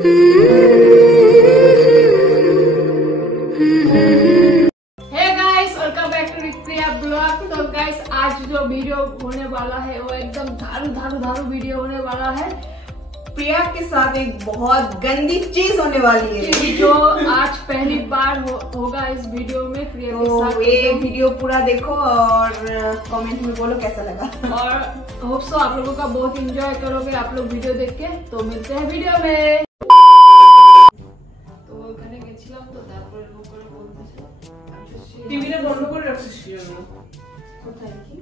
तो गाइस आज जो वीडियो होने वाला है वो एकदम धारू वीडियो होने वाला है। प्रिया के साथ एक बहुत गंदी चीज होने वाली है जो आज पहली बार होगा इस वीडियो में प्रिया के साथ। ये वीडियो पूरा देखो और कमेंट में बोलो कैसा लगा और होप सो आप लोगों का बहुत एंजॉय करोगे आप लोग वीडियो देख के। तो मिलते हैं वीडियो में। तो ওখানে গেছিলাম তো তারপরে লোক করে বলতেছে টিভিটা বন্ধ করে রাখছিস কি জন্য? কোথায় কি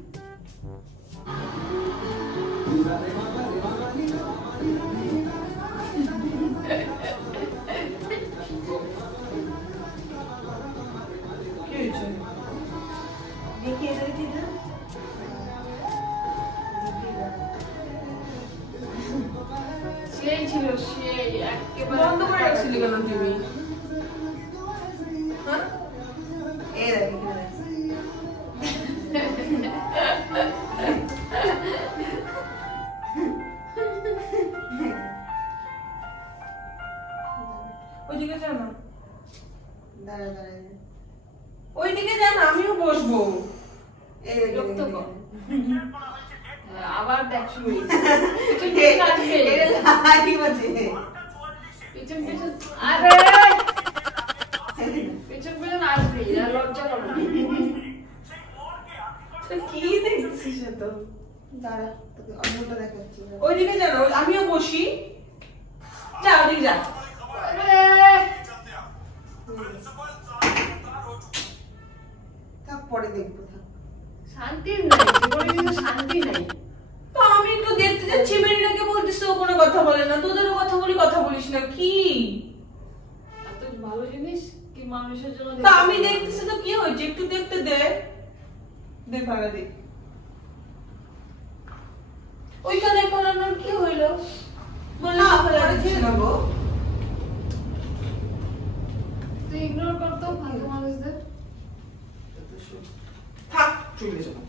সেই ছিল সেই একেবারে বন্ধ করে রাখছিলি কেন টিভি? হ্যাঁ এই দেখি ওইদিকে যা না, ওইদিকে যা না, আমিও বসবো। আবার দেখ শুরু পেছন আসবে লজ্জা করো কি দেখছিস তো? দাঁড়া তোকে অন্যটা দেখাচ্ছি। ওইদিকে যা না, আমিও বসি। যা ওইদিকে যা। পরে দেখবো। শান্তি নাই জীবনে, কিন্তু শান্তি নাই। তো আমি একটু দেখতে যাচ্ছি, মেরিনাকে বলতিস ও কোনো কথা বলে না, তোদেরও কথা বলিস না কি? এত ভালো জিনিস কি মানুষের জন্য। তা আমি দেখতেছি তো কি হয়েছে, একটু দেখতে দে। দেখ ভালো দেখ, ওইখানে করানোর কি হইলো? বললে ভালো ছিল না গো। তুই ইগনোর করতো ভালো মানুষদের। থাক চলে যাবো।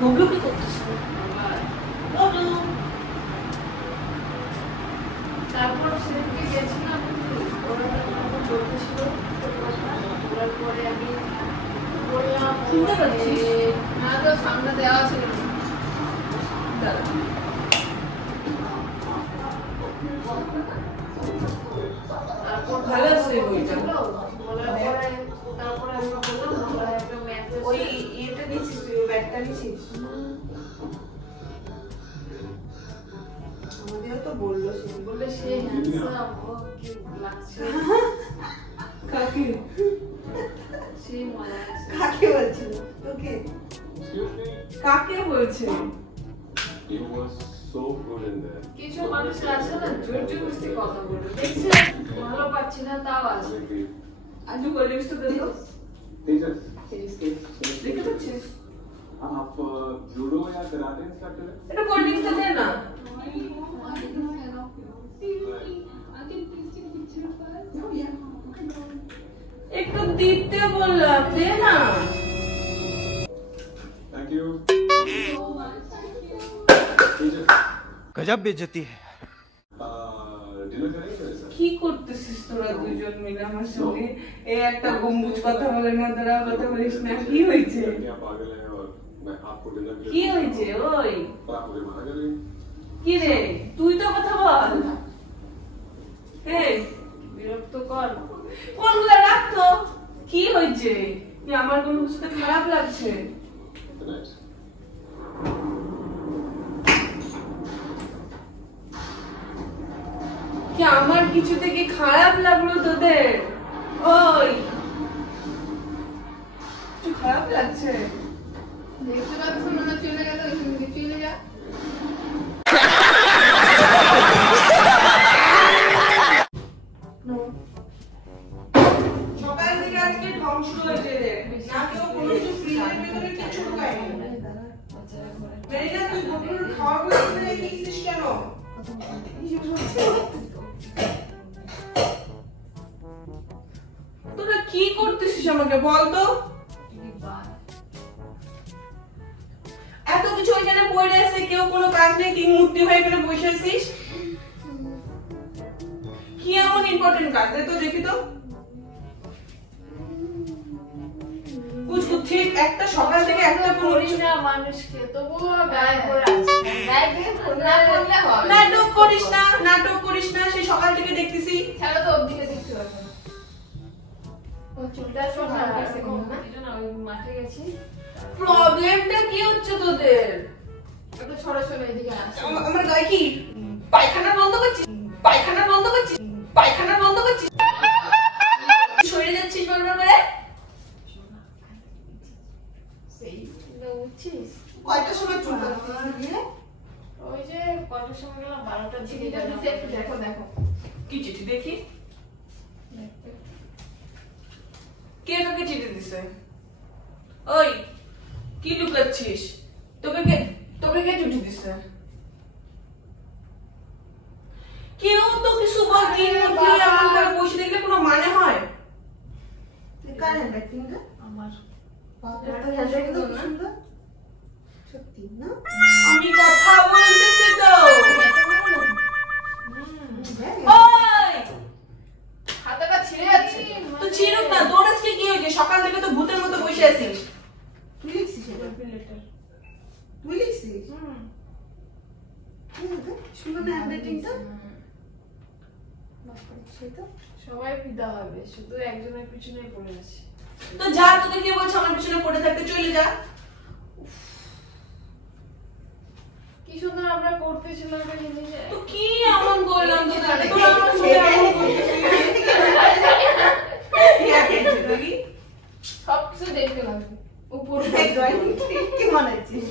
ববলু কি করছিস? তারপর সেদিনকে গেছিলাম, ওরা বলতেছিল ওরার পরে আমি বললাম শুনতে পাচ্ছিস? না তো সামনে দেওয়া ছিল তারপর ভালো আছে বইটা। বলার পরে তারপরে আমি বললাম একটা ম্যাচ ওই এটা নিছিস তুই, ব্যাগটা নিছিস? আমাদেরও তো বললো সে, বলে সে হ্যান্ডসাম ও কি লাগছে কাকে সেই মজা আছে। কাকে বলছিল তোকে? কাকে বলছে? কিছু মানুষ আছে না জোর জবরদস্তি কথা বলে, দেখছে ভালো পাচ্ছি না তাও আছে। আজু কোল্ড ড্রিঙ্কস তো দেখো। দেখতে পাচ্ছিস? आप जूडो या कराटे इंस्ट्रक्टर हैं? এটা কোল্ড ড্রিঙ্কস দে না। একটু দিতে বললাম, দে না। Thank you. गजब बेइज्जती है। डिनर करेंगे मेरे साथ? কি করতেছিস তোরা দুজন মিলে আমার সঙ্গে? এই একটা গম্বুজ কথা বলে না, তোরা কথা বলিস না, কি হয়েছে? आप पागल हैं और मैं आपको डिनर के কি लिए হয়েছে? ওই पर आप मुझे मना कर रही हैं? কি রে, তুই তো কথা বল। এই বিরক্ত কর ফোনগুলো রাখ তো। কি হয়েছে? কি আমার কোনো কিছুতে খারাপ লাগছে? Good night. কি আমার কিছু থেকে খারাপ লাগলো তোদের? ওই কিছু খারাপ লাগছে? দেখতে পাচ্ছ না চলে গেল, চলে যা। সকাল থেকে আজকে ঢং শুরু হয়েছে রে, না কেউ কোনো কিছু ফ্রিজের ভেতরে কিছু ঢুকায়নি। মেরিনা তুই ববলুর খাওয়াগুলো এখানে রেখে গেছিস কেন? কি করতেছিস আমাকে বল তো? এত কিছু ওইখানে পড়ে আছে, কেউ কোনো কাজ নেই, তিন মূর্তি হয়ে এখানে বসে আছিস। কি এমন ইম্পর্টেন্ট কাজ দে তো দেখি তো। ঠিক একটা সকাল থেকে একটা করিস না মানুষকে, তবুও গায়ে পড়ে আছে। নাটক করিস না, নাটক করিস না, সেই সকাল থেকে দেখতেছি। ছাড়ো তো, ওদিকে দেখতে পারবে না। ও চুলটা সব ভালো লাগছে কম না? না, ওই মাঠে গেছি। প্রবলেমটা কি হচ্ছে তোদের? এত সরাসরি এদিকে আসছে। আমার গায়ে কি পায়খানা বন্ধ করছিস? পায়খানা বন্ধ করছিস? পায়খানা বন্ধ করছিস? সরে যাচ্ছিস বারবার করে। সেই উঠছিস কয়টার সময় চুল কাটছিস? ওই যে কটার সময় গেলাম, 12টার দিকে গেলাম। দেখো দেখো কি চিঠি দেখি? কে তোকে চিঠি দিছে? ওই কি লুকাচ্ছিস? তোকে কে চিঠি দিছে? কেউ তো কিছু বল, দিন মধ্যে এমন করে বসে দেখলে কোনো মানে হয়? কার হ্যান্ডরাইটিং টা? আমার বাবা হ্যান্ডরাইটিং তো সুন্দর। সত্যি না? আমি কথা বলতেছি তো। ওই হাতটা ছিঁড়ে যাচ্ছে। তুই চিরুক না, তোর আজকে কি হয়েছে? সকাল থেকে তো ভূতের মতো বসে আছিস। তুই লিখছিস এটা? তুই লিখছিস? সুন্দর না হ্যান্ডরাইটিং টা? সবাই ফিদা হবে, শুধু একজনের পিছনেই পড়ে আছে। তো যা, তোকে কে বলছে আমার পিছনে পড়ে থাকতে? চলে যা। কি সুন্দর আমরা করতেছিলাম একটা জিনিস। তো কি এমন করলাম তোকে? তোরা আমার সাথে এমন করতেছিস? কি আছে দেখি? সবকিছু দেখতে লাগবে। উপরে ড্রয়িং কি বানাচ্ছিস?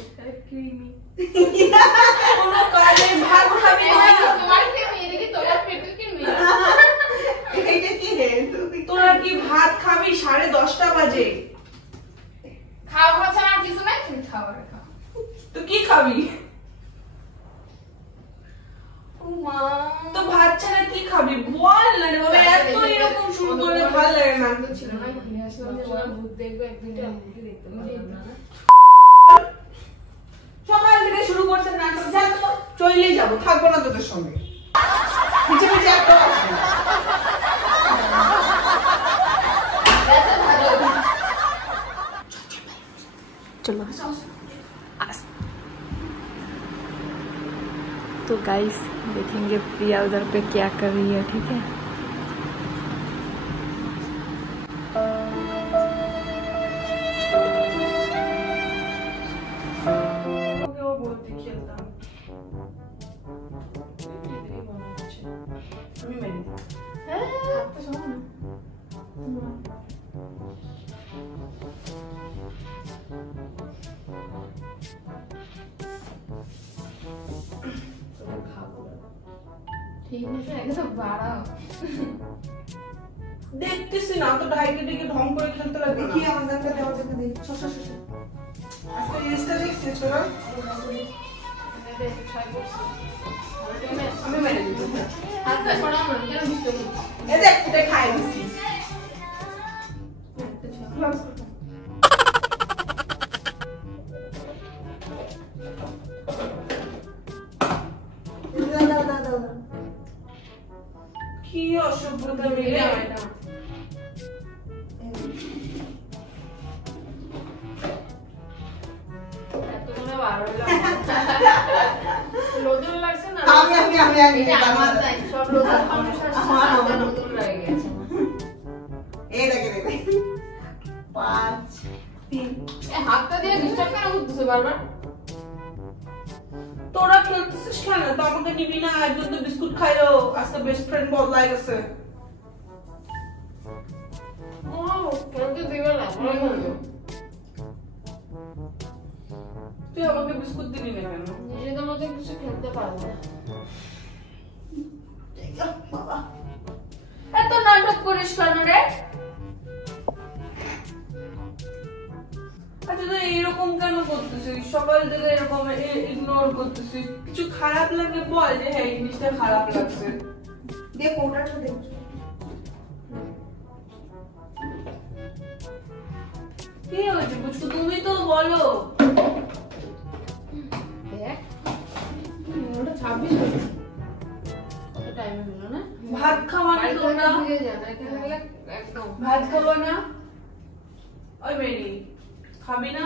ক্রিমি। কোনো কাজে ভাত খাবি না? তোমার ক্রিমি, এদিকে তোমার পেটে ক্রিমি। এটা কি রে? তুই তোরা কি ভাত খাবি? 10:30 বাজে। খাওয়া ছাড়া আর কিছু নাই, তুমি খাও আর খাও। তো কি খাবি? ও মা, তো ভাত ছাড়া কি খাবি? বল না রে বাবা, এত এরকম শুরু করলে ভালো লাগে না। তো ছিল না, ঘুরে আসলাম যে ওরা ভূত দেখবে, এক দুইটা ভূতই দেখতে পারলাম না। সকাল থেকে শুরু করছে নাটক, যা তো চলেই যাবো, থাকবো না তোদের সঙ্গে। পিছে পিছে একটা আসে। चलो तो गाइस देखेंगे प्रिया उधर पे क्या कर रही है, ठीक है। ঠিক আছে, একদম বাড়াও। দেখতেছি না তো, ঢাইকে দিকে ঢং করে খেলতে লাগবে দেখি না। আমার দাঁতটা দেওয়া দেখে দিই। শশা শশা। আজকে রিলসটা দেখছিস তোরা? আমি মেরে দিচ্ছি। হাতটা সরাও না, কেন ডিস্টার্ব করছো? এ দেখ, এটা খাই দিচ্ছিস। দাও দাও দাও দাও। কি অসভ্যতা মিলে এটা। এতক্ষণে বার হইলাম। লোদন লাগছে না? আমি এটা আমার তাই, সব লোদন মানুষ আসছে, আমার। আমার লোদন লাগে গেছে। এই দেখে দেখে 5 3 এ হাতটা দিয়ে ডিস্টার্ব কেন করতেছে বারবার? তোরা খেলতেছিস কেন? তো আমাকে নিবি না? একজন তো বিস্কুট খাইলো, আজকে বেস্ট ফ্রেন্ড বদলাই গেছে। ও, খেলতে দিবে না, ভালো বললো। তুই আমাকে বিস্কুট দিবি না কেন? নিজেদের মধ্যে কিছু খেলতে পারবো না। বাবা। এত নাটক করিস কেন রে? আচ্ছা তুই এরকম কেন করতেছিস? সকাল থেকে এরকম ইগনোর করতেছিস। কিছু খারাপ লাগলে বল যে হ্যাঁ এই জিনিসটা খারাপ লাগছে। দেখ ওটা তো দেখ। বুঝছো? তুমি তো বলো। দেখ ওটা 26 হয়েছে, কত টাইম হলো না? ভাত খাওয়া না তোমরা? একদম ভাত খাবো না? ওই মেরি খাবি না?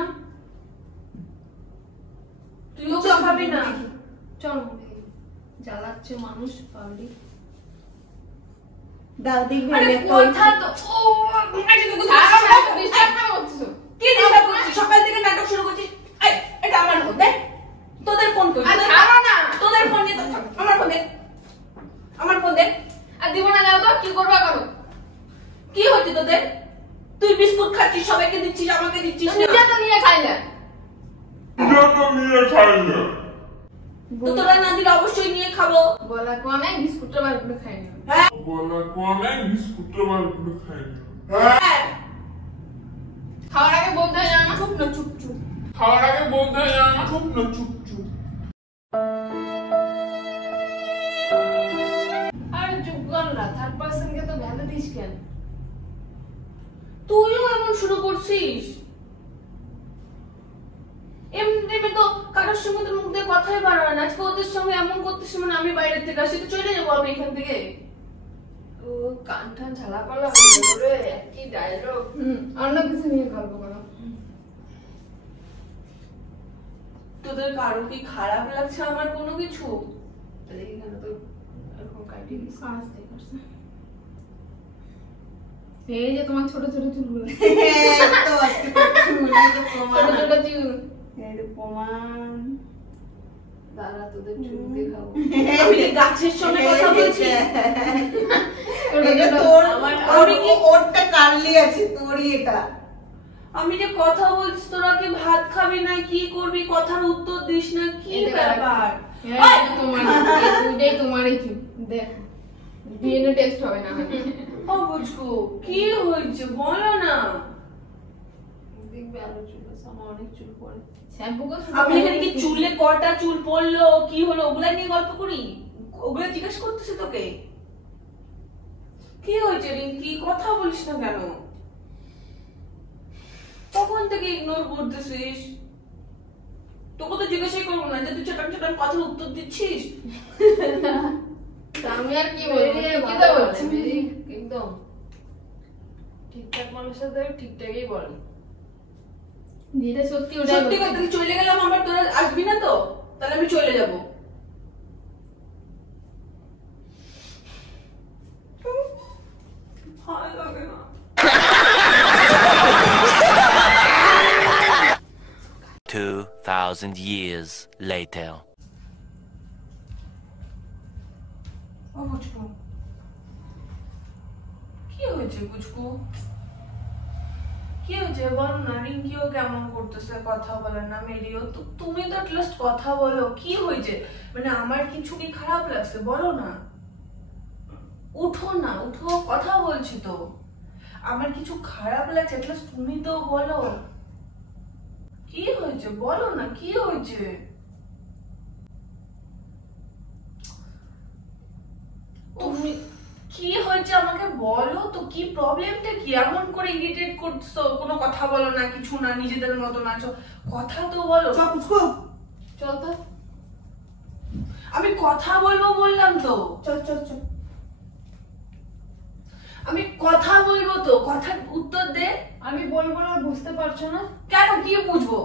তুইও তো খাবি না? চল জ্বালাচ্ছে মানুষ পাবলিক। দাও দেখবি আরে কথা তো ও আজ তো কিছু ডিস্টার্ব না করছিস? কি ডিস্টার্ব করছিস? সকাল থেকে নাটক শুরু করছিস। এই এটা আমার ফোন দে। তোদের ফোন কই? আর ছাড়ো না। তোদের ফোন নিয়ে তো আমার ফোন দে। আমার ফোন দে। আর দিব না, যাও তো, কি করবা করো। কি হচ্ছে তোদের? তুই বিস্কুট খাচ্ছিস, সবাইকে দিচ্ছিস, আমাকে দিচ্ছিস না। নিজে তো নিয়ে খাইলে। তো তোরা না দিলে অবশ্যই নিয়ে খাবো। বলা কোনে বিস্কুটটা বার করে খাই না। হ্যাঁ হ্যাঁ। খাওয়ার আগে বলতে হয় না। চুপ না, চুপ চুপ। আর চুপ কর না, থার্ড পারসন কে তো ভ্যালু দিস কেন? তুইও এমন শুরু করছিস। এমনি তো কারোর সঙ্গে তোর মুখ দিয়ে কথাই বার হয় না। আজকে ওদের সঙ্গে এমন করতেছিস মানে আমি বাইরে থেকে আসি, তো চলে যাবো আমি এখান থেকে। ও কান টান ঝালা পালা রে, কি ডায়লগ। অন্য কিছু নিয়ে গল্প করো। তোদের কারো কি খারাপ লাগছে আমার কোনো কিছু? দেখি কেন তো এরকম কাটিয়ে দিস। কাজ দেখাচ্ছে এই যে তোমার ছোট ছোট চুলগুলো, এই তো আজকে চুল, এই তো প্রমাণ। ছোট ছোট চুল। এই তো প্রমাণ। দাঁড়া তোদের চুল দেখাবো। আমি কি গাছের সঙ্গে কথা বলছি? এটা তোর, আমি কি ওরটা কার্লি আছে, তোরই এটা। আমি যে কথা বলছি, তোরা কি ভাত খাবি না কি করবি? কথার উত্তর দিস না, কি ব্যাপার? হ্যাঁ তোমার দুইটাই তোমারই চুল। দেখ ডিএনএ টেস্ট হবে না। ও বুঝকো কি হয়েছে বলো না। দেখবে আরো চুল আছে, আমার অনেক চুল পড়ে। শ্যাম্পু কর। আমি এখানে কি চুলে কটা চুল পড়লো কি হলো ওগুলা নিয়ে গল্প করি? ওগুলা জিজ্ঞেস করতেছে তোকে? কি হয়েছে রিঙ্কি? কথা বলিস না কেন? তখন থেকে ইগনোর করতেছিস। তোকে তো জিজ্ঞাসাই করবো না যে তুই চটান চটান কথার উত্তর দিচ্ছিস। আমি আর কি বলবো? কি তো বলছি একদম ঠিকঠাক মানুষের সাথে ঠিকঠাকই বলে। যেটা সত্যি ওটা সত্যি কথা কি চলে গেলাম আবার তোরা আসবি না তো? তাহলে আমি চলে যাব। ভালো লাগে না। 2000 years later. ও বুঝকো কি হয়েছে? বুঝকো কি হয়েছে বল না। রিঙ্কিও কেমন করতেছে, কথা বলে না। মেরিও তো, তুমি তো অ্যাটলিস্ট কথা বলো। কি হয়েছে মানে আমার কিছু কি খারাপ লাগছে বলো না? উঠো না, উঠো, কথা বলছি তো। আমার কিছু খারাপ লাগছে অ্যাটলিস্ট তুমি তো বলো। কি হয়েছে বলো না, কি হয়েছে? তুমি কি হয়েছে আমাকে বলো তো, কি প্রবলেমটা কি? এমন করে ইরিটেট করছো, কোনো কথা বলো না, কিছু না, নিজেদের মতন আছো, কথা তো বলো। চল পুচকু, চল তো। আমি কথা বলবো বললাম তো। চল চল চল। আমি কথা বলবো তো, কথার উত্তর দে। আমি বলবো না, বুঝতে পারছো না? কেন কি বুঝবো?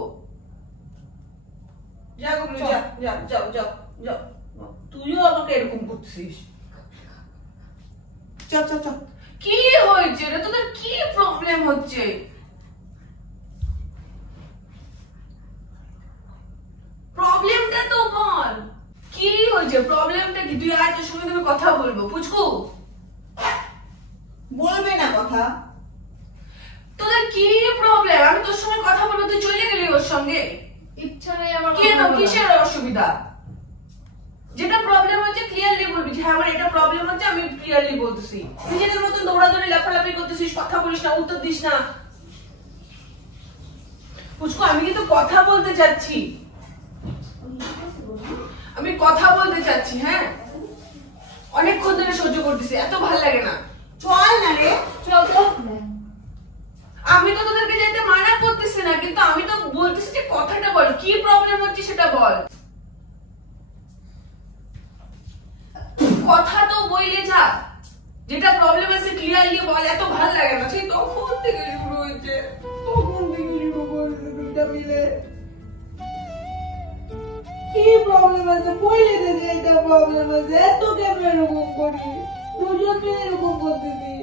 যা গুলো যা যা যাও যাও যাও। তুইও আমাকে এরকম করছিস। চল চল চল। কি হয়েছে রে? তোদের কি প্রবলেম হচ্ছে? প্রবলেমটা তো বল। কি হয়েছে? প্রবলেমটা কি? তুই আজ তোর সঙ্গে আমি কথা বলবো বুঝকো। বলবে না কথা? তোদের কি প্রবলেম? আমি তোর সঙ্গে কথা বলবো, তুই চলে গেলি ওর সঙ্গে। ইচ্ছা নেই আমার। কেন? কিসের অসুবিধা? যেটা প্রবলেম হচ্ছে ক্লিয়ারলি বলবি যে হ্যাঁ আমার এটা প্রবলেম হচ্ছে, আমি ক্লিয়ারলি বলতেছি। নিজেদের মতন দৌড়াদৌড়ি লাফালাফি করতেছিস, কথা বলিস না, উত্তর দিস না। বুঝকো আমি কিন্তু কথা বলতে চাচ্ছি। আমি কথা বলতে চাচ্ছি। হ্যাঁ অনেকক্ষণ ধরে সহ্য করতেছি, এত ভাল লাগে না। চল না রে। চল তো। আমি তো তোদেরকে যেতে মানা করতেছি না, কিন্তু ভালো লাগে না, সেই তখন থেকে শুরু হয়েছে। তখন থেকে শুরু করছে দুইটা মিলে। কি প্রবলেম আছে বলে দে যে এটা প্রবলেম আছে, এত কেন এরকম করি, দুজন মিলে এরকম করতেছি।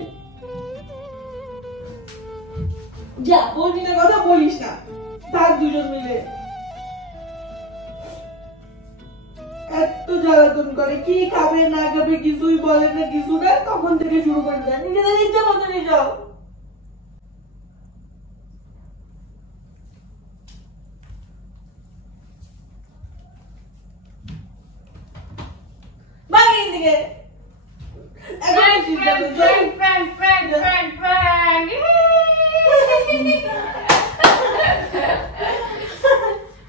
যা বলবি না, কথা বলিস না, থাক দুজন মিলে। এত জ্বালাতন করে, কি খাবে না খাবে কিছুই বলে না, কিছু না, তখন থেকে শুরু করে দেয় নিজেদের ইচ্ছা মতো নিয়ে যাও। বাকি দিকে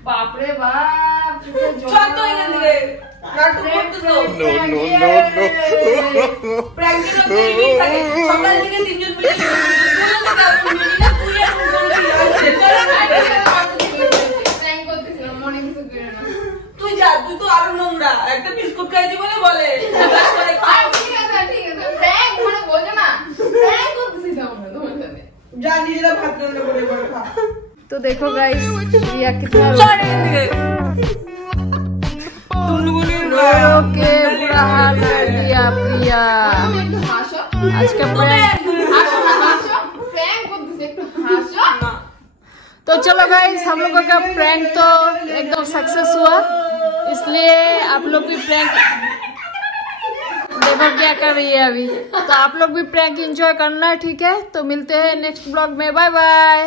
বাপরে বাপ, শত এখান থেকে নাটক করতেছো। প্র্যাঙ্কের মধ্যে এমনি থাকে, সকাল থেকে তিনজন মিলে তুই যা, তুই তো আরো নোংরা, একটা বিস্কুট খাইছি বলে বলে যা নিজেরা ভাত রান্না করে করে খা। तो देखो गाइस प्रिया कितना रो के बुरा हाल कर दिया प्रिया। आज का प्रैंक। तो चलो गाइस हम लोगों का प्रैंक तो एकदम सक्सेस हुआ, इसलिए आप लोग भी प्रैंक देखो क्या कर रही है अभी। तो आप लोग भी प्रैंक एंजॉय करना, ठीक है। तो मिलते हैं नेक्स्ट ब्लॉग में, बाय बाय।